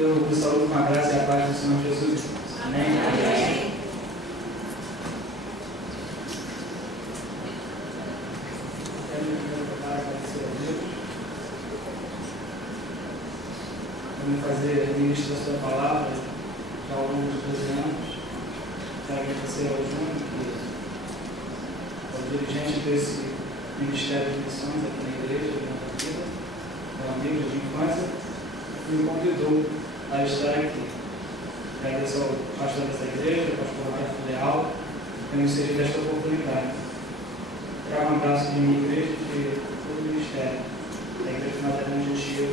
Eu vos saúdo com a graça e a paz do Senhor Jesus. Amém. Amém. Quero agradecer a Deus. Vamos fazer a ministra da sua palavra já ao longo dos 12 anos. Quero agradecer ao Júnior, que é o dirigente desse Ministério de Missões aqui na igreja, na vida, meu amigo de infância, que me convidou a estar aqui. Agradeço ao pastor dessa igreja, ao pastor Rafael Leal, por nos cedido esta oportunidade. Trago um abraço de minha igreja e de todo o ministério, da igreja Nazareno Gentil,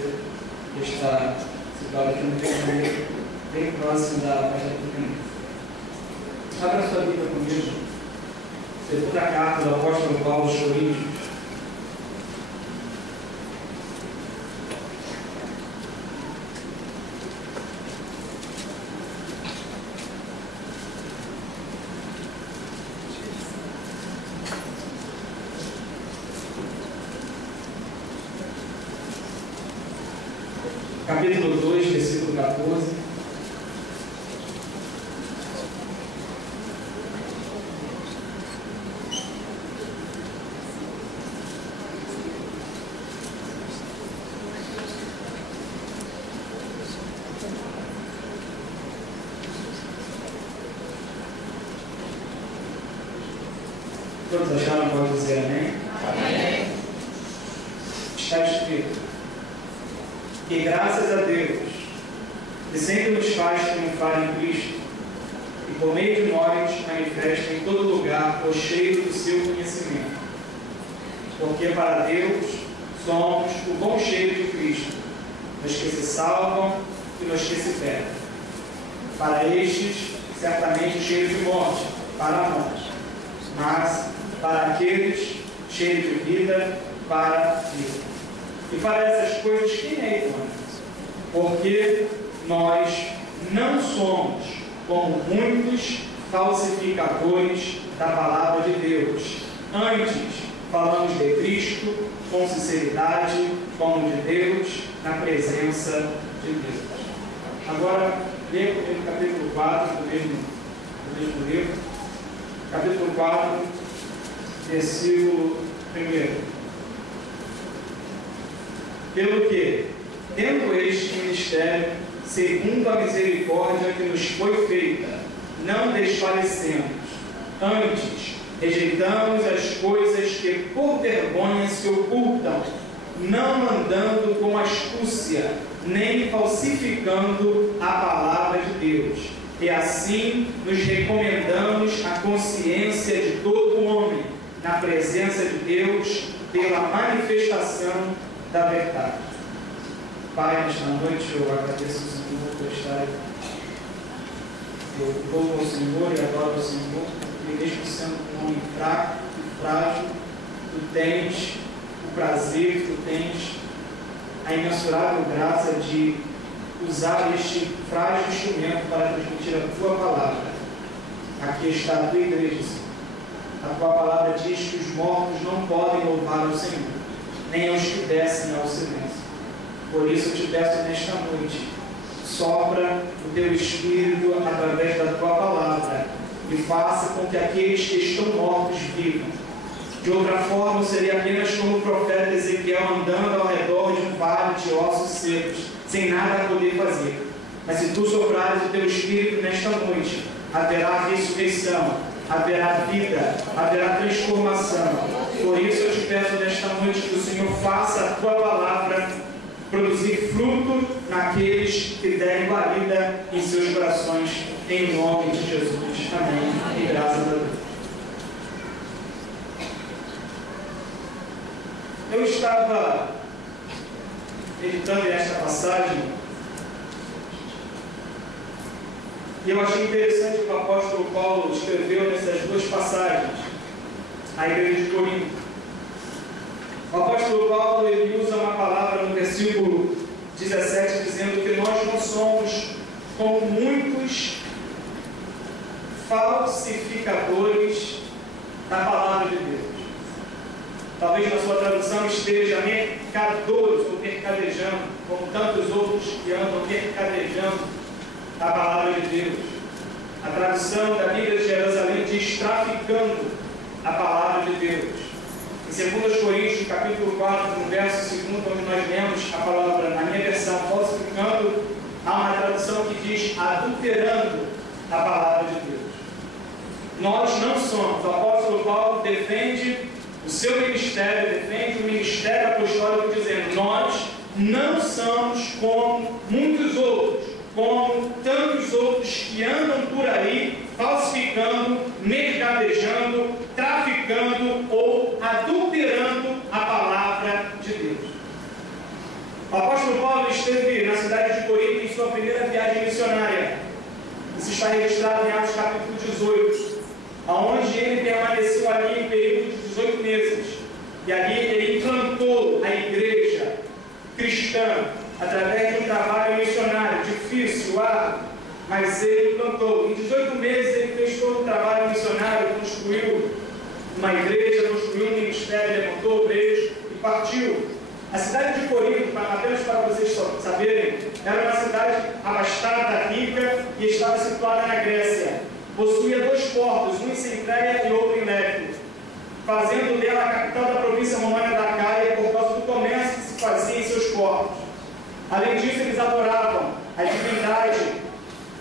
que está situada aqui no Rio, bem próximo da Festa do Caminho. Abra sua Bíblia comigo. Segunda carta do apóstolo Paulo aos Coríntios. Capítulo 2, versículo 14. Todos acharam? Pode dizer amém? Amém. Está escrito: que graças a Deus, que sempre nos faz triunfar em Cristo, e por meio de nós manifesta em todo lugar o cheiro do seu conhecimento. Porque para Deus somos o bom cheiro de Cristo, nos que se salvam e nos que se perdem. Para estes, certamente cheiro de morte, para a morte, mas para aqueles, cheiro de vida, para a vida. E para essas coisas, quem é idôneo? Porque nós não somos como muitos falsificadores da palavra de Deus. Antes, falamos de Cristo com sinceridade, como de Deus, na presença de Deus. Agora, leia comigo o capítulo 4 do mesmo livro. Capítulo 4, versículo 1. Pelo que, tendo este ministério, segundo a misericórdia que nos foi feita, não desfalecemos. Antes, rejeitamos as coisas que por vergonha se ocultam, não andando com astúcia, nem falsificando a palavra de Deus. E assim nos recomendamos a consciência de todo homem, na presença de Deus, pela manifestação da verdade. Pai, nesta noite eu agradeço ao Senhor por estar aqui. Eu louvo ao Senhor e adoro ao Senhor, porque mesmo sendo um homem fraco e frágil, tu tens o prazer, tu tens a imensurável graça de usar este frágil instrumento para transmitir a tua palavra. Aqui está a tua igreja, Senhor. A tua palavra diz que os mortos não podem louvar ao Senhor, nem aos que descem ao silêncio. Por isso eu te peço nesta noite, sopra o teu Espírito através da tua palavra e faça com que aqueles que estão mortos vivam. De outra forma, seria apenas como o profeta Ezequiel andando ao redor de um vale de ossos secos, sem nada a poder fazer. Mas se tu soprares o teu Espírito nesta noite, haverá ressurreição, haverá vida, haverá transformação. Por isso eu te peço nesta noite que o Senhor faça a tua palavra produzir fruto naqueles que derem guarida em seus corações, em nome de Jesus. Amém. E graças a Deus. Eu estava meditando nesta passagem e eu achei interessante que o apóstolo Paulo escreveu nessas duas passagens à igreja de Corinto. O apóstolo Paulo ele usa uma palavra no versículo 17 dizendo que nós não somos como muitos falsificadores da palavra de Deus. Talvez na sua tradução esteja mercadores ou mercadejando, como tantos outros que andam mercadejando a palavra de Deus. A tradução da Bíblia de Jerusalém diz traficando a palavra de Deus. Em 2 Coríntios, capítulo 4, no verso 2, onde nós lemos a palavra, na minha versão, falsificando, há uma tradução que diz adulterando a palavra de Deus. Nós não somos. O apóstolo Paulo defende o seu ministério, defende o ministério apostólico, dizendo: nós não somos como muitos outros, como tantos outros que andam por aí falsificando, mercadejando, traficando ou adulterando a palavra de Deus. O apóstolo Paulo esteve na cidade de Corinto em sua primeira viagem missionária. Isso está registrado em Atos capítulo 18, onde ele permaneceu ali em período de 18 meses. E ali ele implantou a igreja cristã através de um trabalho missionário difícil, árduo, mas ele implantou. Em 18 meses ele fez todo o trabalho missionário, construiu uma igreja, construiu um ministério, levantou obreiros e partiu. A cidade de Corinto, apenas para vocês saberem, era uma cidade abastada, rica e estava situada na Grécia. Possuía 2 portos, um em Cencreia e outro em Lépido, fazendo dela a capital da província romana da Acaia por causa do comércio que se fazia em seus portos. Além disso, eles adoravam a divindade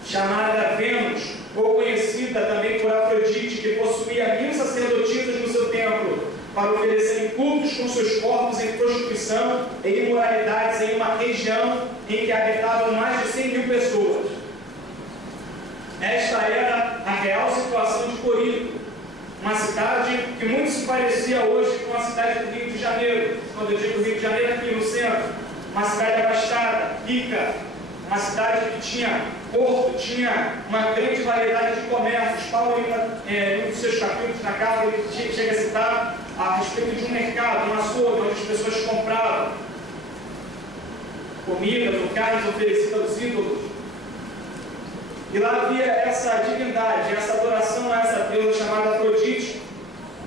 chamada Vênus, ou conhecida também por Afrodite, que possuía 1000 sacerdotisas no seu templo, para oferecerem cultos com seus corpos em prostituição e imoralidades em uma região em que habitavam mais de 100.000 pessoas. Esta era a real situação de Corinto, uma cidade que muito se parecia hoje com a cidade do Rio de Janeiro. Quando eu digo Rio de Janeiro, aqui no centro, uma cidade abastada, rica, uma cidade que tinha porto, tinha uma grande variedade de comércios. Paulo, em um dos seus capítulos na carta, ele chega a citar a respeito de um mercado, um açougue, onde as pessoas compravam comidas ou carnes oferecidas aos ídolos. E lá havia essa divindade, essa adoração a essa deusa chamada Afrodite,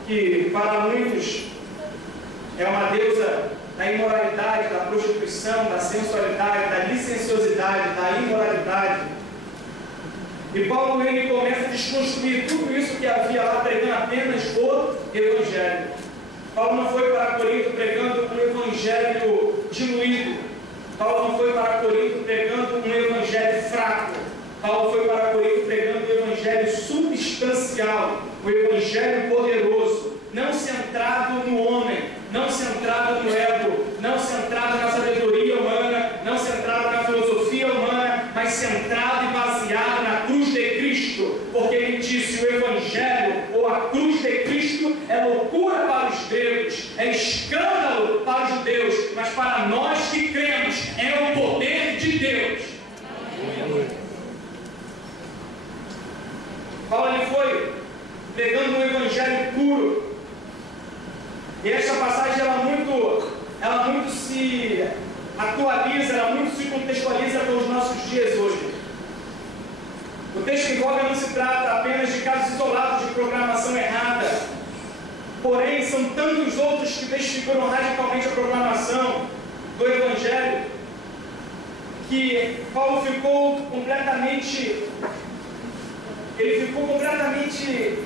que para muitos é uma deusa da imoralidade, da prostituição, da sensualidade, da licenciosidade, da imoralidade. E Paulo ele começa a desconstruir tudo isso que havia lá, pregando apenas o Evangelho. Paulo não foi para Corinto pregando um Evangelho diluído. Paulo não foi para Corinto pregando um Evangelho fraco. Paulo foi para Corinto pregando o Evangelho substancial, o Evangelho poderoso, não centrado no homem, não centrado no ego, não centrado na sabedoria humana, não centrado na filosofia humana, mas centrado e baseado na cruz de Cristo, porque ele disse: o Evangelho ou a cruz de Cristo é loucura para os gregos, é escândalo para os judeus, mas para nós que cremos é o poder de Deus. Paulo ele foi pregando um evangelho puro. E esta passagem ela muito se atualiza, ela muito se contextualiza com os nossos dias hoje. O texto em voga não se trata apenas de casos isolados de programação errada, porém são tantos outros que desfiguram radicalmente a programação do evangelho, que Paulo ficou completamente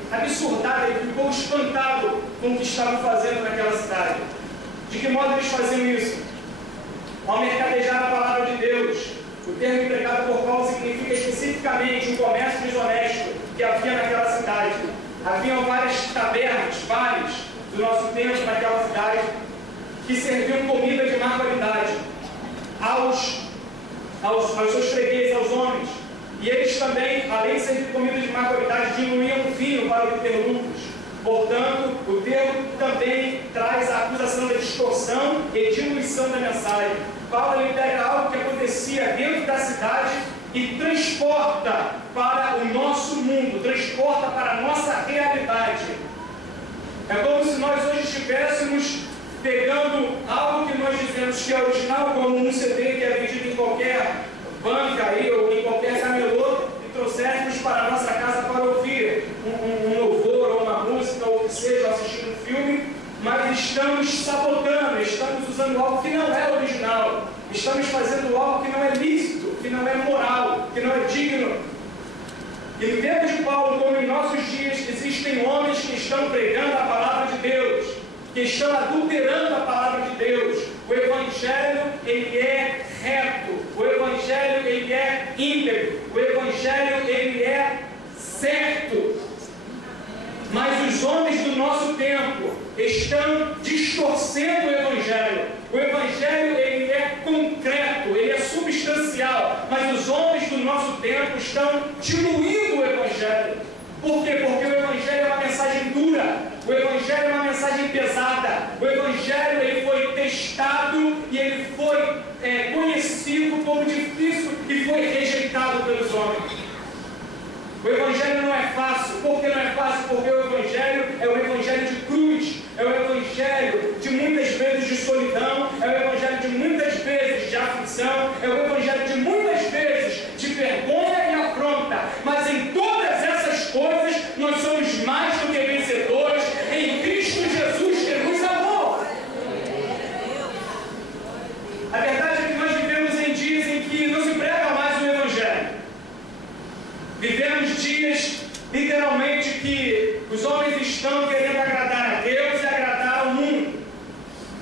absurdado, ele ficou espantado com o que estavam fazendo naquela cidade. De que modo eles faziam isso? Ao mercadejar a palavra de Deus. O termo empregado por Paulo significa especificamente o comércio desonesto que havia naquela cidade. Haviam várias tabernas, bares do nosso tempo naquela cidade, que serviam comida de má qualidade aos seus fregueses, aos homens. E eles também, além de servir comida de má qualidade, diluíam o vinho para obter lucros. Portanto, o termo também traz a acusação da distorção e diluição da mensagem. Paulo ele pega algo que acontecia dentro da cidade e transporta para o nosso mundo, transporta para a nossa realidade. É como se nós hoje estivéssemos pegando algo que nós dizemos que é original, como um CD que é vendido em qualquer banca aí, ou em qualquer camelô, e trouxéssemos para a nossa casa para ouvir um louvor, ou uma música, ou o que seja, assistir um filme, mas estamos sabotando, estamos usando algo que não é original, estamos fazendo algo que não é lícito, que não é moral, que não é digno. E no tempo de Paulo, como em nossos dias, existem homens que estão pregando a palavra de Deus, que estão adulterando a palavra de Deus. O Evangelho, ele é reto, o Evangelho, ele é íntegro, o Evangelho, ele é certo. Mas os homens do nosso tempo estão distorcendo o Evangelho. O Evangelho, ele é concreto, ele é substancial, mas os homens do nosso tempo estão diluindo o Evangelho. Por quê? Porque o Evangelho é uma mensagem dura, o Evangelho é uma mensagem pesada, o Evangelho ele foi testado e ele foi conhecido como difícil e foi rejeitado pelos homens. O Evangelho não é fácil. Por que não é fácil? Porque o Evangelho é o Evangelho de cruz, é o Evangelho de muitas vezes de solidão, é o Evangelho de muitas vezes de aflição, é o Evangelho de muitas vezes de vergonha e afronta. Mas em todas essas coisas nós somos mais do que vencedores em Cristo Jesus que nos amou. A verdade é que nós vivemos em dias em que não se prega mais o Evangelho. Vivemos dias, literalmente, que os homens estão querendo agradar a Deus e agradar ao mundo.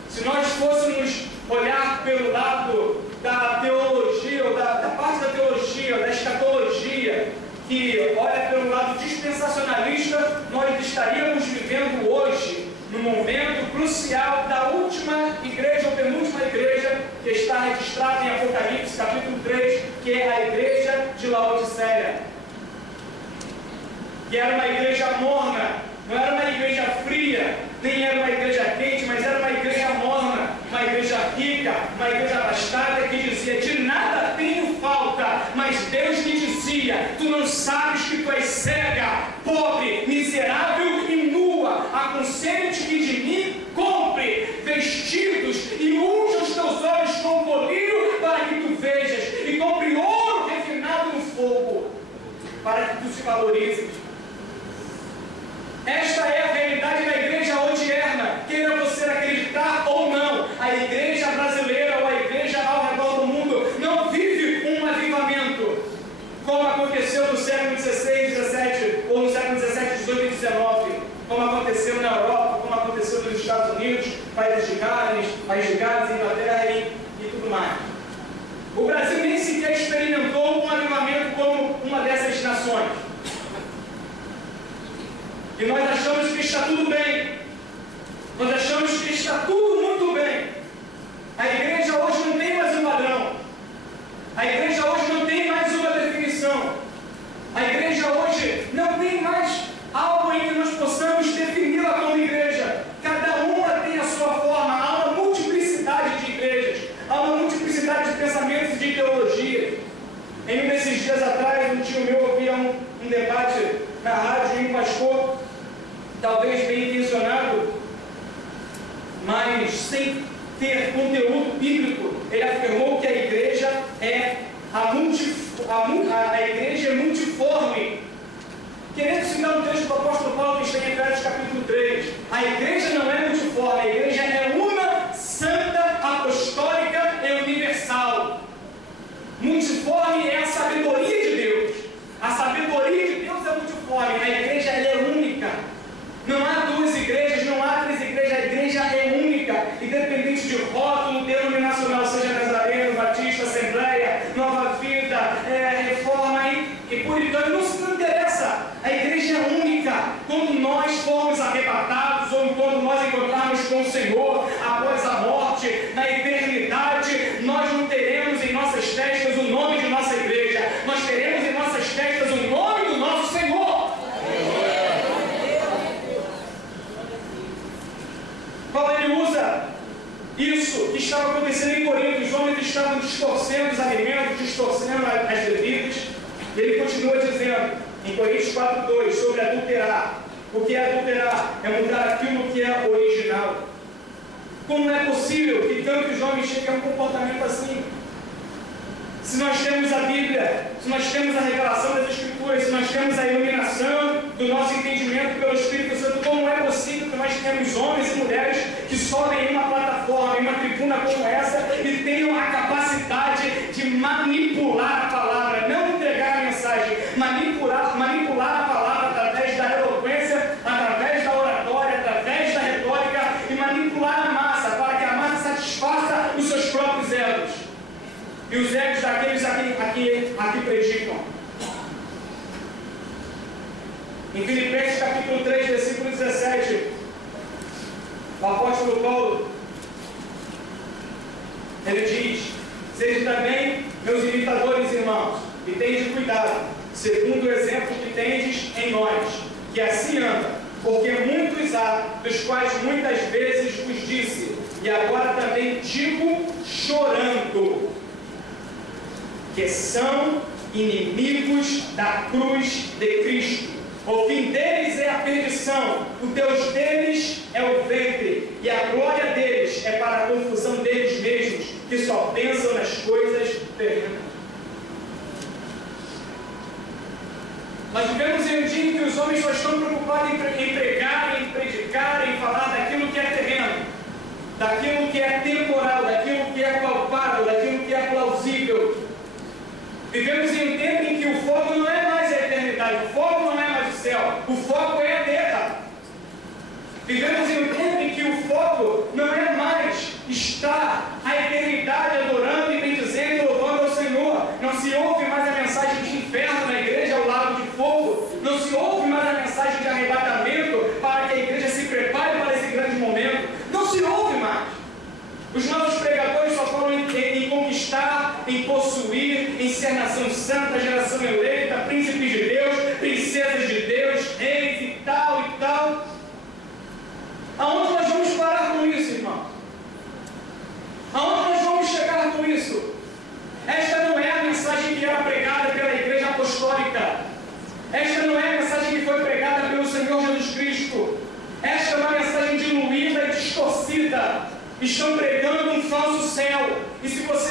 Se nós fôssemos olhar pelo lado da teologia, ou da parte da teologia, da escatologia, que olha pelo lado dispensacionalista, nós estaríamos vivendo hoje, no momento crucial da última igreja, ou penúltima igreja, que está registrada em Apocalipse, capítulo 3, que é a igreja de Laodiceia. Que era uma igreja morna, não era uma igreja fria, nem era uma igreja quente, mas era uma igreja morna, uma igreja rica, uma igreja abastada, que dizia: de nada tenho falta, mas Deus me dizia: tu não sabes que tu és cega, pobre, miserável e nua, aconselho-te que de mim compre vestidos e unja os teus olhos com colírio para que tu vejas, e compre ouro refinado no fogo, para que tu se valorizes. Esta é a realidade da igreja odierna, queira você acreditar ou não. A igreja brasileira ou a igreja ao redor do mundo não vive um avivamento, como aconteceu no século XVI, XVII, ou no século XVII, XVIII e XIX, como aconteceu na Europa, como aconteceu nos Estados Unidos, países de Gales, Inglaterra e tudo mais. O Brasil nem sequer experimentou um avivamento como uma dessas nações. E nós achamos que está tudo bem. Nós achamos que está tudo muito bem. A igreja hoje não tem mais um padrão. A igreja hoje não tem mais uma definição. A igreja hoje não tem mais algo em que nós possamos defini-la como igreja. Cada uma tem a sua forma. Há uma multiplicidade de igrejas. Há uma multiplicidade de pensamentos e de ideologias. Em um desses dias atrás, um tio meu ouvia um debate na rádio, e um pastor, talvez bem intencionado, mas sem ter conteúdo bíblico, ele afirmou que a igreja é a igreja é multiforme. Querendo citar um texto do apóstolo Paulo que está em Efésios capítulo 3, a igreja não é multiforme, a igreja é uma, santa, apostólica e universal. Multiforme é a sabedoria de Deus. A sabedoria de Deus é multiforme, a igreja é única. Não há duas igrejas, não há três igrejas, a igreja é única, independente de rótulo denominacional, seja Nazareno, Batista, Assembleia, Nova Vida, Reforma e Puritano, não interessa. A igreja é única. Quando nós formos arrebatados, ou quando nós encontrarmos com o Senhor após a morte, na eternidade, nós não teremos em nossas testas o nome de nossa igreja, nós teremos em nossas testas o nome do nosso Senhor. Paulo ele usa isso que estava acontecendo em Corinto. Os homens estavam distorcendo os alimentos, distorcendo as bebidas. Ele continua dizendo em Coríntios 4:2 sobre adulterar. O que é adulterar? É mudar aquilo que é original. Como é possível que tantos homens cheguem a um comportamento assim? Se nós temos a Bíblia, se nós temos a revelação das Escrituras, se nós temos a iluminação do nosso entendimento pelo Espírito Santo, como é possível que nós tenhamos homens e mulheres que sobem em uma plataforma, em uma tribuna como essa, e tenham a capacidade de manipular a palavra, não entregar a mensagem, manipular a palavra através da eloquência, através da oratória, através da retórica, e manipular a massa, para que a massa satisfaça os seus próprios egos, e os egos daqueles a que predicam. Em Filipenses capítulo 3, versículo 17, o apóstolo Paulo, ele diz: sejam também meus imitadores, irmãos, e tende cuidado, segundo o exemplo que tendes em nós, que assim anda, porque muitos há, dos quais muitas vezes vos disse, e agora também digo chorando, que são inimigos da cruz de Cristo. O fim deles é a perdição, o Deus deles é o ventre, e a glória deles é para a confusão deles mesmos, que só pensam nas coisas terrenas. Nós vivemos em um dia em que os homens só estão preocupados em pregar, em predicar, em falar daquilo que é terreno, daquilo que é temporal, daquilo que é palpável, daquilo que é plausível. Vivemos em um tempo em que o foco não é mais a eternidade, o foco não é mais o céu, o foco é a terra. Vivemos em um tempo em que o foco não é mais estar a eternidade adorando e bendizendo, louvando ao Senhor. Não se ouve mais a mensagem de inferno na igreja ao lado de fogo, não se ouve mais a mensagem de arrebatamento para que a igreja se prepare para esse grande momento. Não se ouve mais. Os nossos pregadores só falam em conquistar, em possuir, em ser nação santa, geração eleita, príncipes de Deus, princesas de Deus, reis e tal e tal. Aonde nós vamos parar com isso, irmão? Aonde nós vamos chegar com isso? Esta não é a mensagem que era pregada pela igreja apostólica. Esta não é a mensagem que foi pregada pelo Senhor Jesus Cristo. Esta é uma mensagem diluída e distorcida. Estão pregando um falso céu. E se você